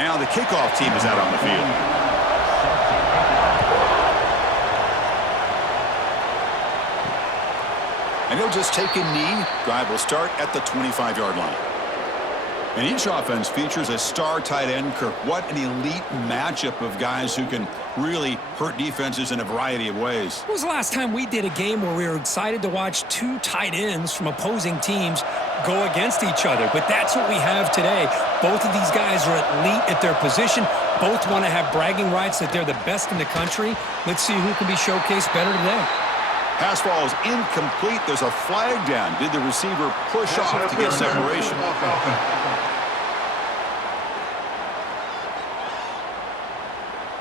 Now the kickoff team is out on the field. And he'll just take a knee. Drive will start at the 25-yard line. And each offense features a star tight end, Kirk. What an elite matchup of guys who can really hurt defenses in a variety of ways. When was the last time we did a game where we were excited to watch two tight ends from opposing teams go against each other? But that's what we have today. Both of these guys are elite at their position. Both want to have bragging rights that they're the best in the country. Let's see who can be showcased better today. Pass ball is incomplete. There's a flag down. Did the receiver push off to get separation?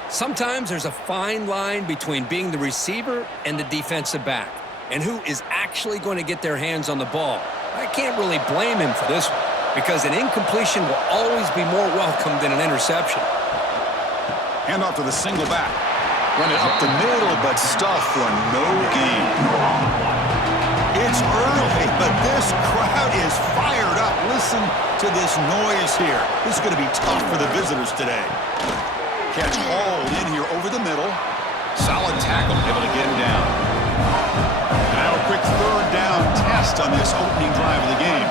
Sometimes there's a fine line between being the receiver and the defensive back, and who is actually going to get their hands on the ball. I can't really blame him for this one, because an incompletion will always be more welcome than an interception. Hand off to the single back. Run it up the middle, but stuffed for no gain. It's early, but this crowd is fired up. Listen to this noise here. This is going to be tough for the visitors today. Catch hauled in here over the middle. Solid tackle, able to get him down. Now a quick third down test on this opening drive of the game.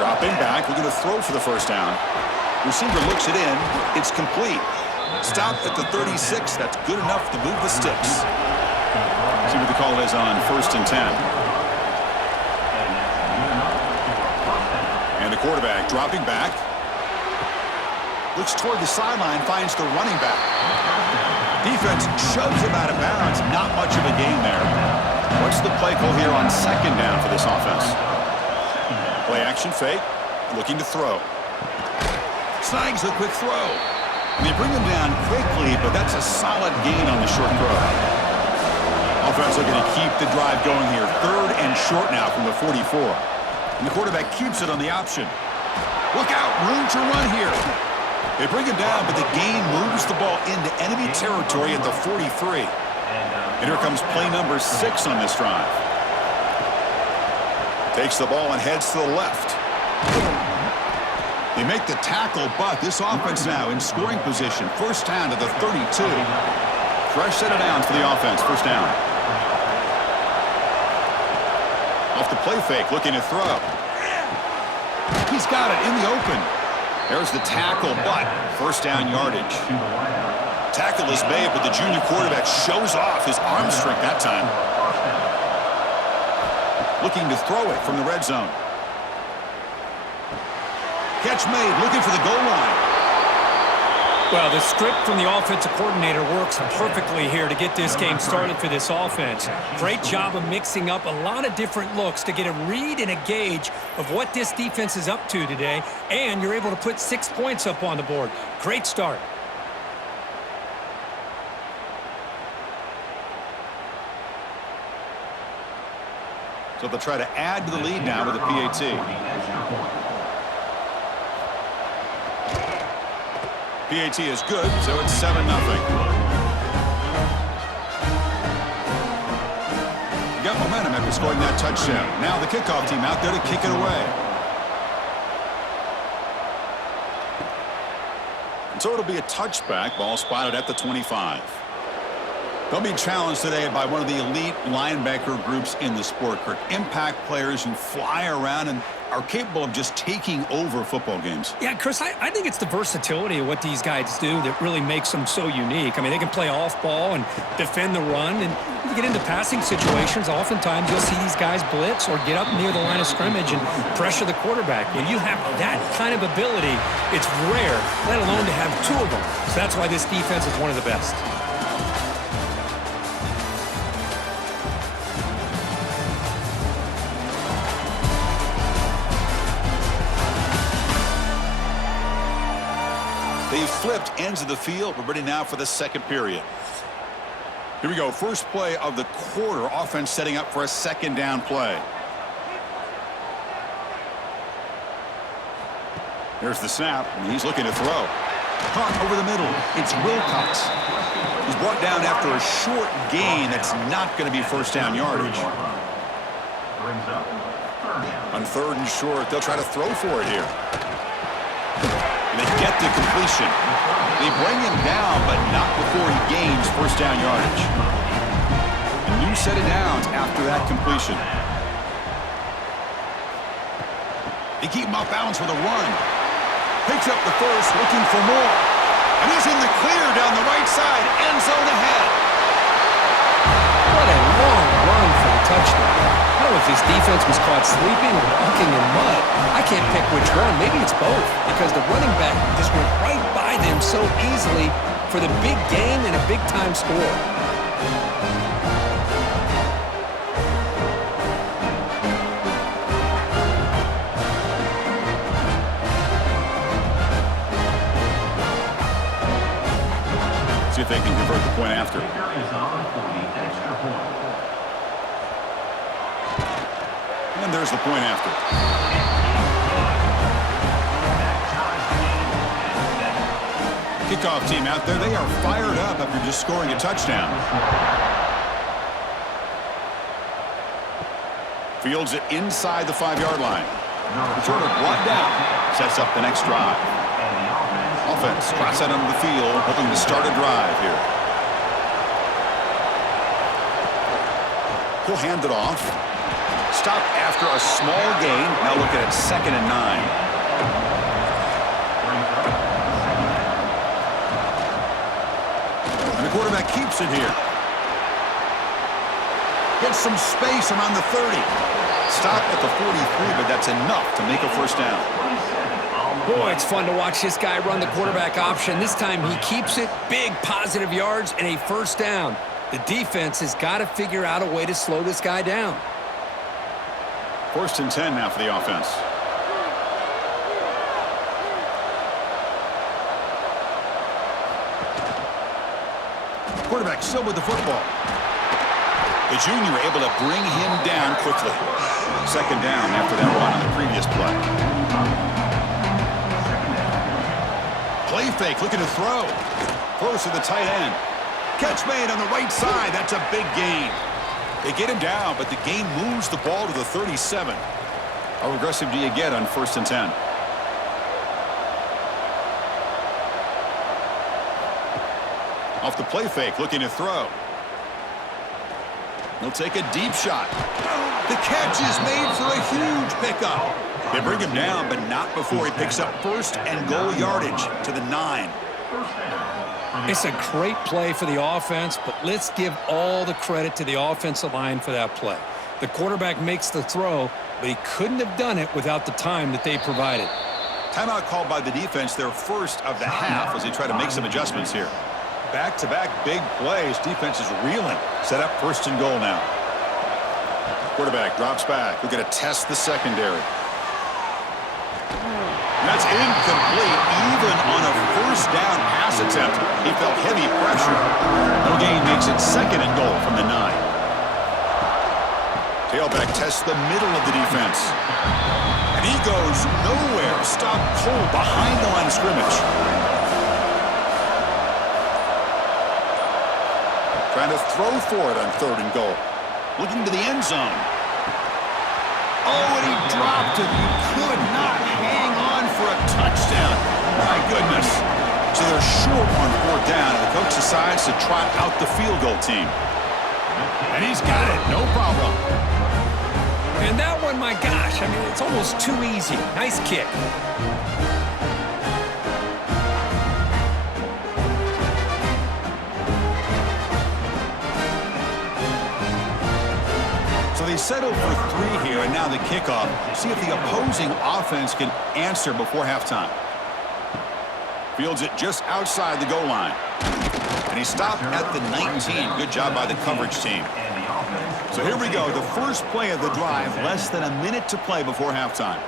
Dropping back, looking to throw for the first down. Receiver looks it in. It's complete. Stopped at the 36. That's good enough to move the sticks. See what the call is on 1st and 10. And the quarterback dropping back. Looks toward the sideline, finds the running back. Defense shoves him out of bounds. Not much of a gain there. What's the play call here on 2nd down for this offense? Play action fake. Looking to throw. Snags the quick throw. And they bring him down quickly, but that's a solid gain on the short throw. Offense looking to keep the drive going here. 3rd and short now from the 44. And the quarterback keeps it on the option. Look out, room to run here. They bring him down, but the gain moves the ball into enemy territory at the 43. And here comes play number 6 on this drive. Takes the ball and heads to the left. They make the tackle, but this offense now in scoring position. 1st down to the 32. Fresh set of downs for the offense. 1st down. Off the play fake, looking to throw. He's got it in the open. There's the tackle, but 1st down yardage. Tackle is made, but the junior quarterback shows off his arm strength that time. Looking to throw it from the red zone. Catch made, looking for the goal line. Well, the script from the offensive coordinator works perfectly here to get this game started for this offense. Great job of mixing up a lot of different looks to get a read and a gauge of what this defense is up to today, and you're able to put 6 points up on the board. Great start. So they'll try to add to the lead now with a PAT. PAT is good, so it's 7-0. Got momentum after scoring that touchdown. Now the kickoff team out there to kick it away. And so it'll be a touchback. Ball spotted at the 25. They'll be challenged today by one of the elite linebacker groups in the sport, Kirk. Impact players who fly around and are capable of just taking over football games. Yeah, Chris, I think it's the versatility of what these guys do that really makes them so unique. I mean, they can play off ball and defend the run, and when you get into passing situations, oftentimes you'll see these guys blitz or get up near the line of scrimmage and pressure the quarterback. When you have that kind of ability, it's rare, let alone to have 2 of them. So that's why this defense is one of the best. They've flipped ends of the field. We're ready now for the 2nd period. Here we go. First play of the quarter. Offense setting up for a 2nd down play. There's the snap, and he's looking to throw. Caught over the middle. It's Wilcox. He's brought down after a short gain. That's not going to be 1st down yardage. On 3rd and short, they'll try to throw for it here. They get the completion. They bring him down, but not before he gains first down yardage. A new set of downs after that completion. They keep him off balance with a run. Picks up the first, looking for more. And he's in the clear down the right side, end zone ahead. What a long run for the touchdown. I don't know if his defense was caught sleeping or walking in mud. I can't pick which one. Maybe it's both, because the running back just went right by them so easily for the big gain and a big-time score. See if they can convert the point after. And there's the point after. Kickoff team out there. They are fired up after just scoring a touchdown. Fields it inside the 5-yard line. Returner brought down. Sets up the next drive. Offense cross out onto the field, hoping to start a drive here. He'll hand it off. Stop after a small gain. Now looking at 2nd and 9. And the quarterback keeps it here. Gets some space around the 30. Stop at the 43, but that's enough to make a first down. Boy, it's fun to watch this guy run the quarterback option. This time he keeps it, big positive yards, and a first down. The defense has got to figure out a way to slow this guy down. 1st and 10 now for the offense. Quarterback still with the football. The junior able to bring him down quickly. 2nd down after that run on the previous play. Play fake, looking to throw. Close to the tight end. Catch made on the right side. That's a big gain. They get him down, but the gain moves the ball to the 37. How aggressive do you get on 1st and 10? Off the play fake, looking to throw. He'll take a deep shot. The catch is made for a huge pickup. They bring him down, but not before he picks up 1st and goal yardage to the 9. It's a great play for the offense, but let's give all the credit to the offensive line for that play. The quarterback makes the throw, but he couldn't have done it without the time that they provided. Timeout called by the defense, their first of the half, as they try to make some adjustments here. Back-to-back big plays. Defense is reeling. Set up 1st and goal now. Quarterback drops back. We're going to test the secondary. That's incomplete. Even on a first down pass attempt, he felt heavy pressure. No gain makes it 2nd and goal from the 9. Tailback tests the middle of the defense. And he goes nowhere. Stop cold behind the line of scrimmage. Trying to throw for it on 3rd and goal. Looking to the end zone. Oh, and he dropped it. He could not hang on for a touchdown. My goodness. So they're short on 4th down, and the coach decides to trot out the field goal team. And he's got it. No problem. And that one, my gosh, I mean, it's almost too easy. Nice kick. They settle for 3 here, and now the kickoff. See if the opposing offense can answer before halftime. Fields it just outside the goal line. And he stopped at the 19. Good job by the coverage team. So here we go, the first play of the drive, less than a minute to play before halftime.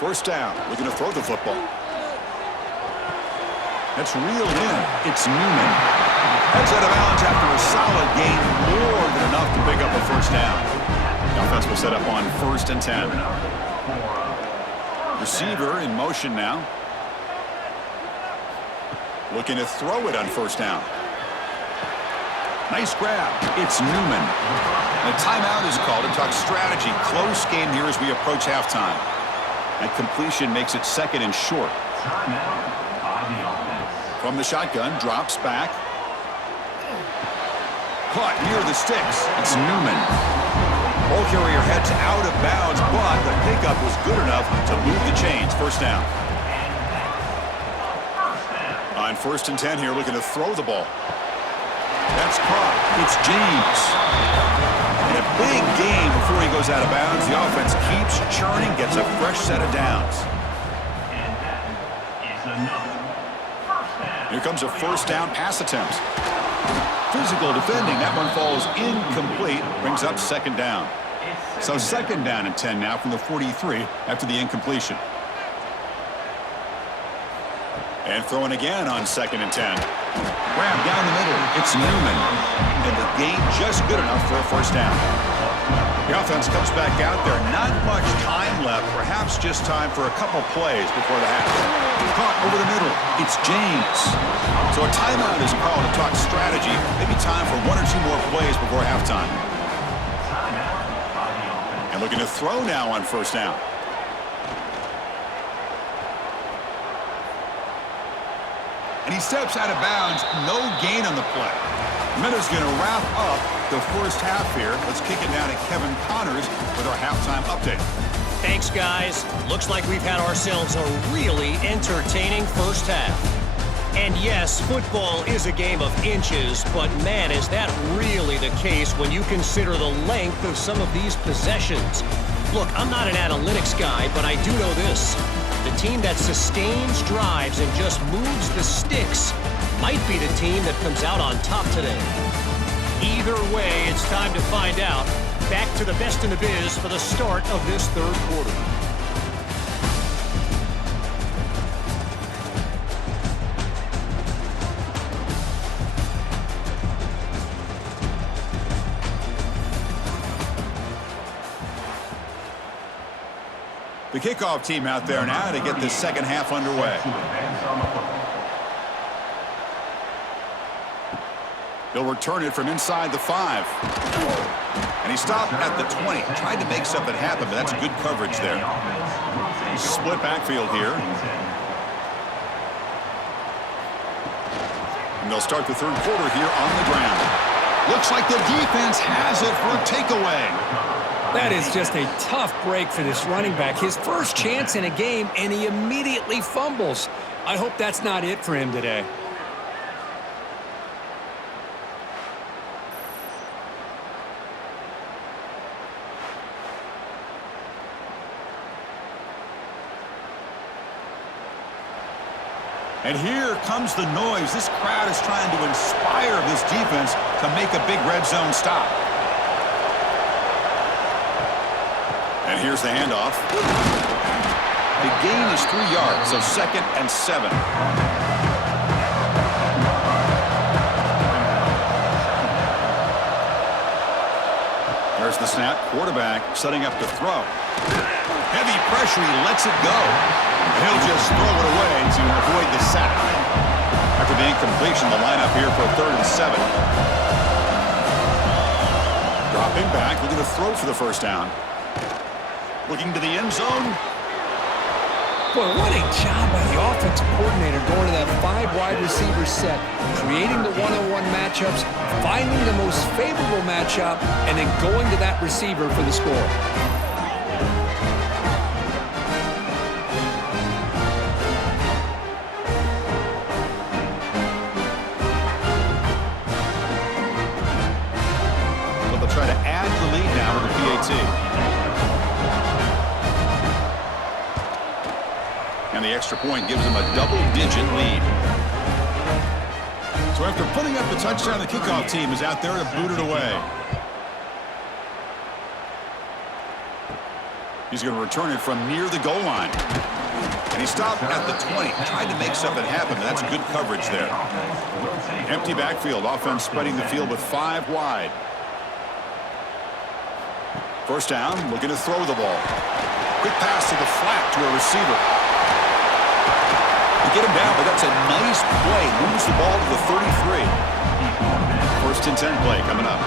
1st down, looking to throw the football. That's reeled in. It's Newman. Heads out of bounds after a solid gain, more than enough to pick up a first down. The offense will set up on 1st and 10. Receiver in motion now. Looking to throw it on 1st down. Nice grab. It's Newman. A timeout is called to talk strategy. Close game here as we approach halftime. That completion makes it second and short. From the shotgun, drops back. Caught near the sticks. It's Newman. Ball carrier heads out of bounds, but the pickup was good enough to move the chains. First down. On 1st and 10 here, looking to throw the ball. That's caught. It's James. In a big game before he goes out of bounds, the offense keeps churning, gets a fresh set of downs. Here comes a first down pass attempt. Physical defending. That one falls incomplete. Brings up second down. So second down and 10 now from the 43 after the incompletion. And throwing again on 2nd and 10. Grab down the middle. It's Newman. And the gain just good enough for a first down. The offense comes back out there. Not much time left. Perhaps just time for a couple plays before the half. Caught over the middle. It's James. So a timeout is called to talk strategy. Maybe time for 1 or 2 more plays before halftime. And looking to throw now on first down. And he steps out of bounds. No gain on the play. Minutes going to wrap up the first half here. Let's kick it down to Kevin Connors with our halftime update. Thanks, guys. Looks like we've had ourselves a really entertaining first half. And yes, football is a game of inches, but man, is that really the case when you consider the length of some of these possessions. Look, I'm not an analytics guy, but I do know this. The team that sustains drives and just moves the sticks might be the team that comes out on top today. Either way, it's time to find out. Back to the best in the biz for the start of this third quarter. The kickoff team out there now to get this second half underway. He'll return it from inside the 5. And he stopped at the 20. Tried to make something happen, but that's good coverage there. Split backfield here. And they'll start the third quarter here on the ground. Looks like the defense has it for a takeaway. That is just a tough break for this running back. His first chance in a game, and he immediately fumbles. I hope that's not it for him today. And here comes the noise. This crowd is trying to inspire this defense to make a big red zone stop. And here's the handoff. The gain is 3 yards, so 2nd and 7. There's the snap. Quarterback setting up to throw. Heavy pressure. He lets it go. And he'll just throw it away to avoid the sack. After the incompletion, the lineup here for 3rd and 7. Dropping back, looking to throw for the first down. Looking to the end zone. Boy, what a job by the offensive coordinator going to that 5 wide receiver set, creating the one-on-one matchups, finding the most favorable matchup, and then going to that receiver for the score. But they'll try to add the lead now with the PAT. And the extra point gives them a double-digit lead. So after putting up the touchdown, the kickoff team is out there to boot it away. He's going to return it from near the goal line. And he stopped at the 20. Tried to make something happen, but that's good coverage there. Empty backfield. Offense spreading the field with 5 wide. First down, looking to throw the ball. Quick pass to the flat to a receiver. To get him down, but that's a nice play. Moves the ball to the 33. 1st and 10 play coming up.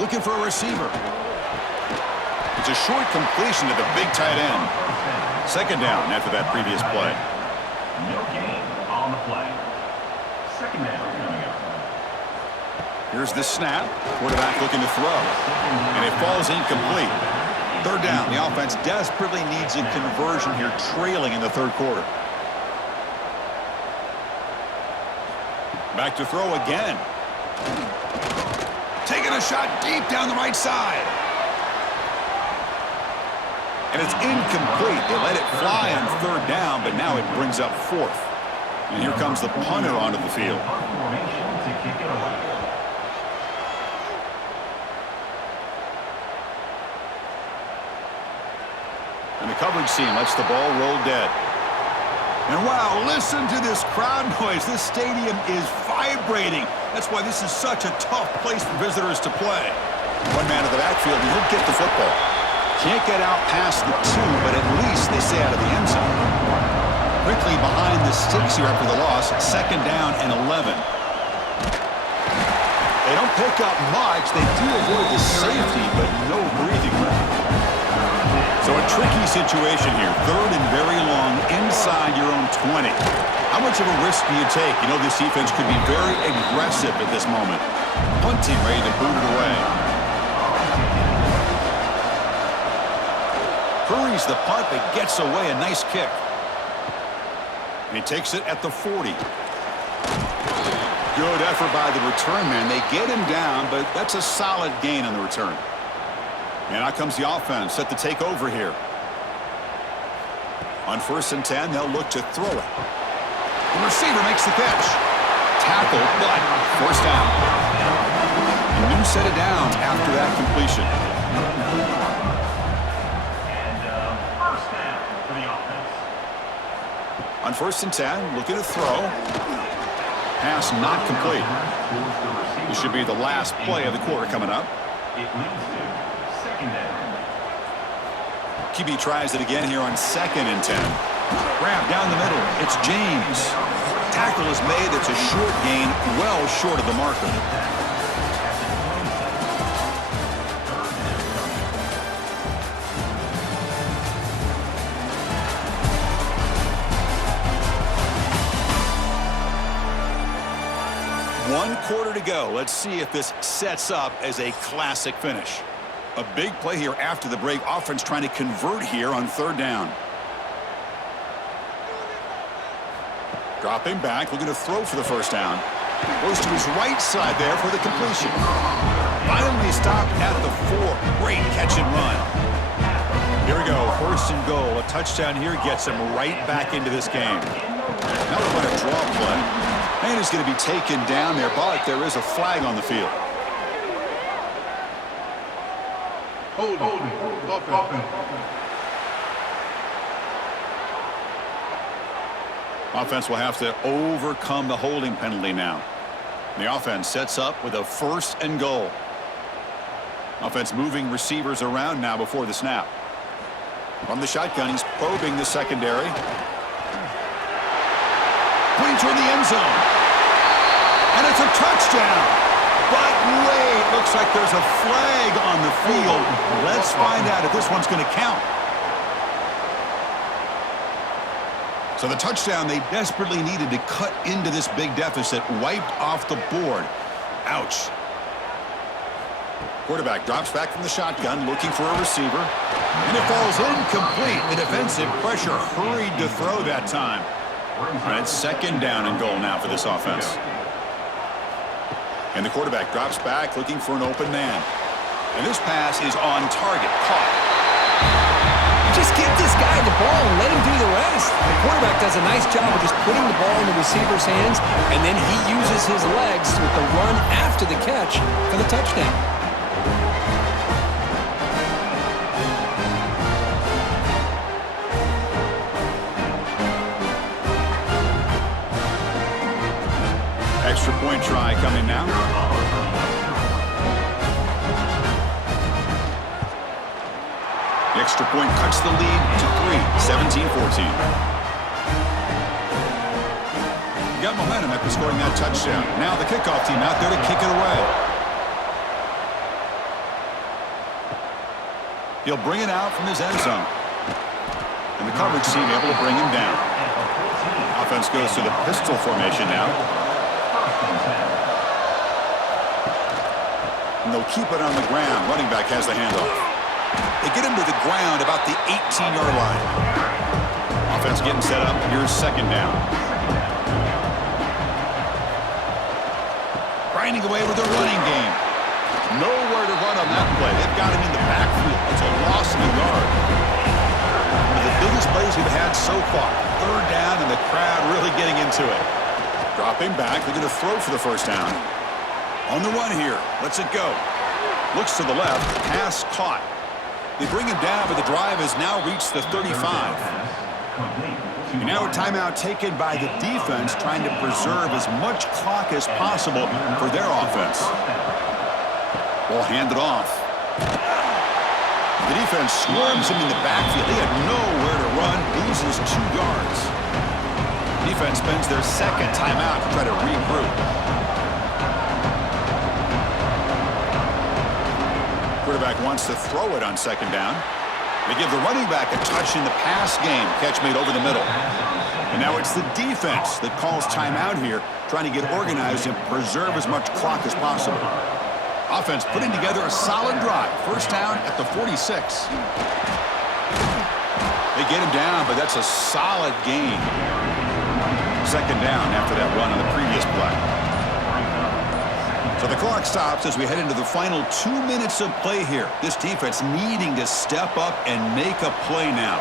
Looking for a receiver. It's a short completion to the big tight end. Second down after that previous play. No gain on the play. Second down coming up. Here's the snap. Quarterback looking to throw. And it falls incomplete. Third down. The offense desperately needs a conversion here, trailing in the third quarter. Back to throw again. Taking a shot deep down the right side. And it's incomplete. They let it fly on third down, but now it brings up fourth. And here comes the punter onto the field. And the coverage team lets the ball roll dead. And wow, listen to this crowd noise. This stadium is vibrating. That's why this is such a tough place for visitors to play. One man in the backfield, and he'll get the football. Can't get out past the two, but at least they stay out of the end zone. Quickly behind the sticks here after the loss. Second down and 11. They don't pick up much. They do avoid the safety, but no breathing room. So a tricky situation here. Third and very long inside your own 20. How much of a risk do you take? You know this defense could be very aggressive at this moment. Punting, ready to boot it away. Hurries the punt, but gets away. A nice kick. And he takes it at the 40. Good effort by the return man. They get him down, but that's a solid gain on the return. And out comes the offense, set to take over here. On 1st and 10, they'll look to throw it. The receiver makes the catch. Tackled, but forced out. A new set of downs after that completion. And first down for the offense. On 1st and 10, looking to throw. Pass not complete. This should be the last play of the quarter coming up. It leads to second down. QB tries it again here on 2nd and 10. Grab down the middle. It's James. Tackle is made. It's a short gain, well short of the marker. One quarter to go. Let's see if this sets up as a classic finish. A big play here after the break. Offense trying to convert here on third down. Dropping back, looking to throw for the first down. Goes to his right side there for the completion. Finally stopped at the 4. Great catch and run. Here we go, 1st and goal. A touchdown here gets him right back into this game. Now we're going to draw play. And he's going to be taken down there, but there is a flag on the field. Offense will have to overcome the holding penalty now. The offense sets up with a 1st and goal. Offense moving receivers around now before the snap. From the shotgun, he's probing the secondary. Pointing toward the end zone. And it's a touchdown. But wait, looks like there's a flag on the field. Let's find out if this one's going to count. So the touchdown they desperately needed to cut into this big deficit wiped off the board. Ouch. Quarterback drops back from the shotgun, looking for a receiver. And it falls incomplete. The defensive pressure hurried to throw that time. And it's 2nd down and goal now for this offense. And the quarterback drops back, looking for an open man. And this pass is on target. Caught. Just get this guy the ball and let him do the rest. The quarterback does a nice job of just putting the ball in the receiver's hands, and then he uses his legs with the run after the catch for the touchdown. Extra point try coming now. The extra point cuts the lead to 3, 17-14. You got momentum after scoring that touchdown. Now the kickoff team out there to kick it away. He'll bring it out from his end zone. And the coverage team able to bring him down. Offense goes to the pistol formation now. And they'll keep it on the ground. Running back has the handoff. They get him to the ground about the 18-yard line. Offense getting set up. Here's second down. Grinding away with the running game. Nowhere to run on that play. They've got him in the backfield. It's a loss of a yard. One of the biggest plays we've had so far. Third down and the crowd really getting into it. Dropping back. They're going to throw for the first down. On the run here. Lets it go. Looks to the left. Pass caught. They bring him down, but the drive has now reached the 35. And now a timeout taken by the defense, trying to preserve as much clock as possible for their offense. Ball handed off. The defense swarms him in the backfield. He had nowhere to run, loses 2 yards. Defense spends their second timeout to try to regroup. Quarterback wants to throw it on second down. They give the running back a touch in the pass game. Catch made over the middle. And now it's the defense that calls timeout here, trying to get organized and preserve as much clock as possible. Offense putting together a solid drive. First down at the 46. They get him down, but that's a solid gain. Second down after that run on the previous play. So the clock stops as we head into the final 2 minutes of play here. This defense needing to step up and make a play now.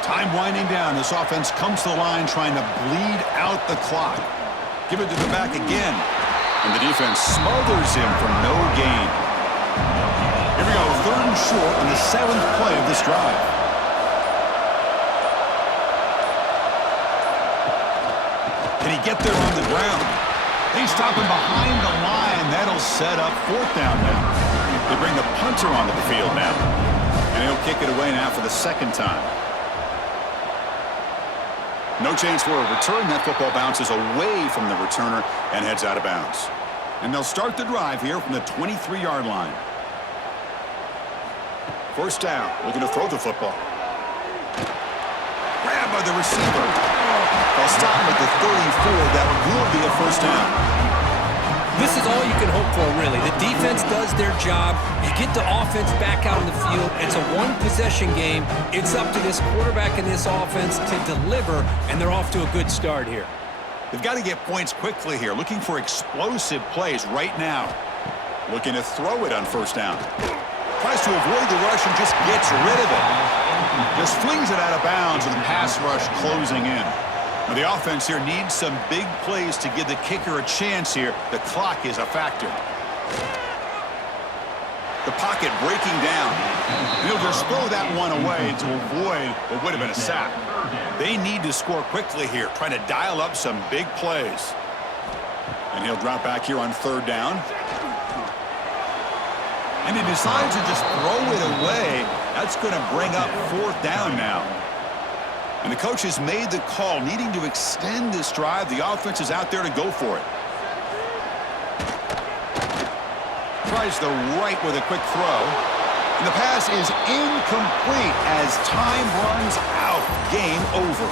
Time winding down. This offense comes to the line trying to bleed out the clock. Give it to the back again. And the defense smothers him for no gain. Here we go, third and short on the 7th play of this drive. Can he get there on the ground? They stop him behind the line. That'll set up fourth down now. They bring the punter onto the field now. And he'll kick it away now for the second time. No chance for a return. That football bounces away from the returner and heads out of bounds. And they'll start the drive here from the 23-yard line. First down. Looking to throw the football. Grab by the receiver. They'll stop him at the 34. That will be a first down. This is all you can hope for, really. The defense does their job. You get the offense back out on the field. It's a one-possession game. It's up to this quarterback and this offense to deliver, and they're off to a good start here. They've got to get points quickly here. Looking for explosive plays right now. Looking to throw it on first down. Tries to avoid the rush and just gets rid of it. Just flings it out of bounds with the pass rush closing in. Now the offense here needs some big plays to give the kicker a chance here. The clock is a factor. The pocket breaking down. And he'll just throw that one away to avoid what would have been a sack. They need to score quickly here, trying to dial up some big plays. And he'll drop back here on third down. And he decides to just throw it away. That's going to bring up fourth down now. And the coach has made the call, needing to extend this drive. The offense is out there to go for it. Tries the right with a quick throw. And the pass is incomplete as time runs out. Game over.